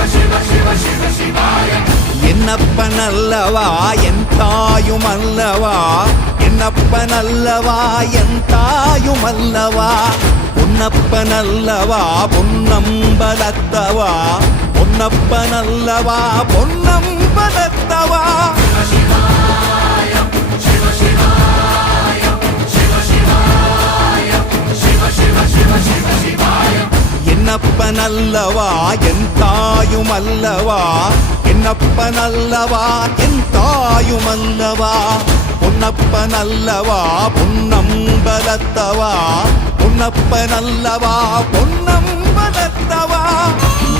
என்னப்பனல்லவா என் தாயுமல்லவா, என்னப்பனல்லவா என் தாயுமல்லவா, பொன்னப்பனல்லவா பொன்னம்பலத்தவா, பொன்னப்பனல்லவா பொன்னம்பலத்தவா. என்னப்பனல்லவா என் தாயுமல்லவா, என்னப்பனல்லவா என் தாயுமல்லவா, பொன்னப்பனல்லவா பொன்னம்பலத்தவா, பொன்னப்பனல்லவா பொன்னம்பலத்தவா.